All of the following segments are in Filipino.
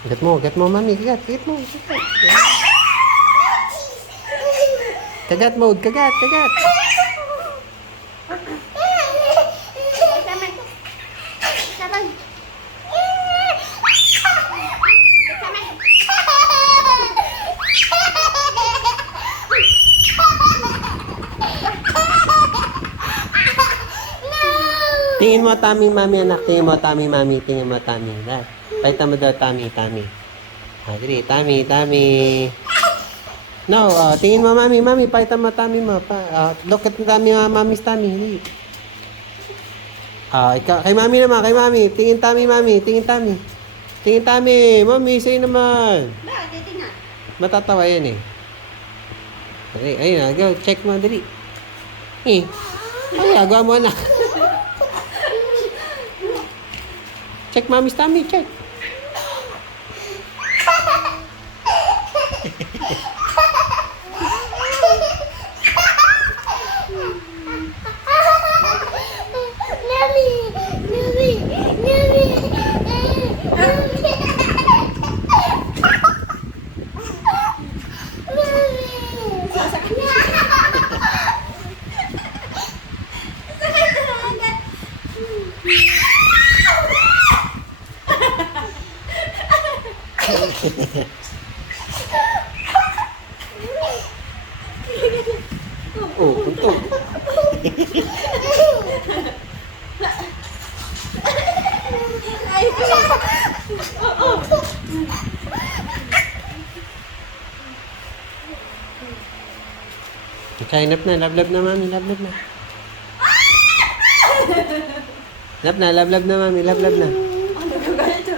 Kagat mo, mami. Kagat mo. Kagat. Kagat mode, kagat. Tingin mo, tummy, mami, anak. Tingin mo, tummy, mami. Tingin mo, tummy. Pakita mo daw, tummy. Dali, tummy. No, tingin mo, mami. Pakita mo, tummy mo. Look at tummy, mami's tummy. Dali. Ikaw, kay mami naman, kay mami. Tingin tummy, mami. Tingin tummy. Mami, sa'yo naman. Bakit? Tingnan. Matatawa yan eh. Dali, ayun na. Go, check mo, dali. Ay, agawa mo, anak. Check mami's tummy, check. Untung. Kainap na, lablab na, mami, lablab na. Lablab na, mami, lablab na. Ano gagalit to?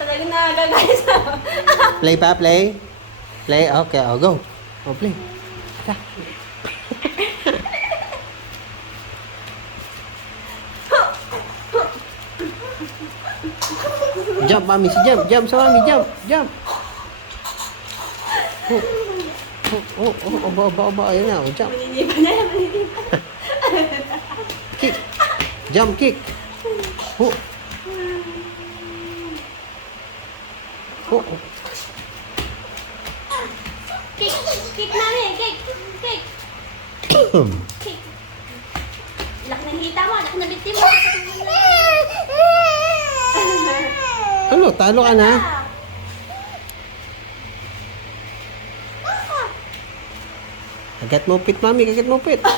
Talagang nagagalit ako. Play pa, play? Play? Okay, go. Play. Ta. Jump, mami, jump sa mami, jump. Oba, ayun na, jump. Maniniba na yan, maniniba. Kick. Jump, kick. Kick namin, kick. Laki ng hita mo, laki ng bitin mo. Ano, talo ka na? Kagat mo pit, mami, kagat mo pit. No.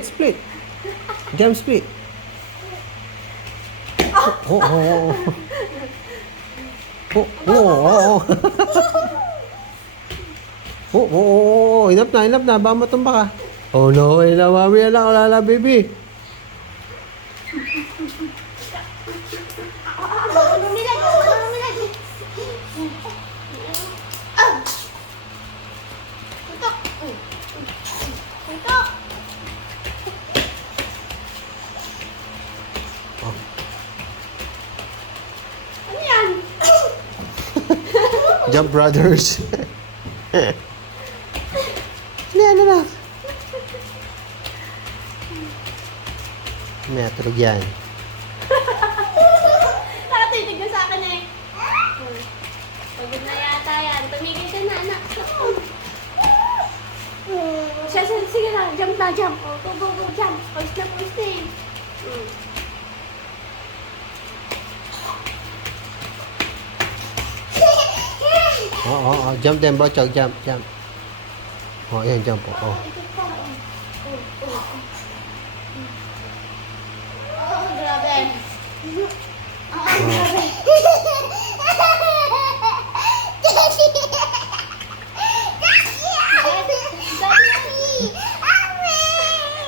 Split. Jump split. Hinap na. Baka matumba ka. Oh no, mami, wala, baby. Ano yan? Jump Brothers. Ano na? May tulog yan. Nakatitig na sa akin eh. Pagod na yata yan. Tumigil ka na, anak. Sige na, jump na, jump. Go, jump. Pwes na eh. Jump din, Bochog, jump. Yan, jump po. Grabe.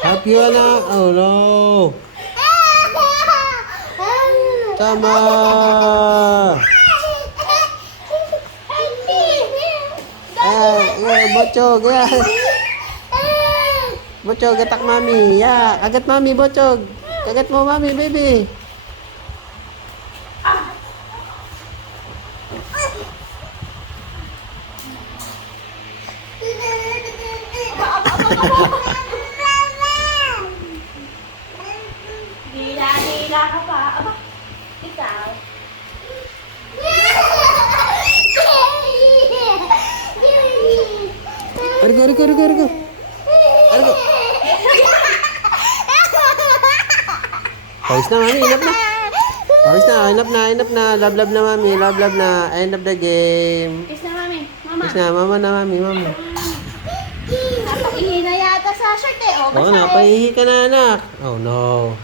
Happy anak. Oh no. Tama. Bochog. Bochog, gatak mami. Kagat mami, Bochog. Kagat mo mami, baby. Hila ka pa. Aba, ikaw. Argo, argo, argo, argo. Argo. Pawis na, mami. Enough na. Pawis na, enough na, enough na. Love, love na, mami. Love, love na. End of the game. Kiss na, mami. Mama. Kiss na, mama na, mami, mama. Napaihi na yata sa shirt eh. O, Oo, basta eh. napaihi ka na, anak. Oh, no.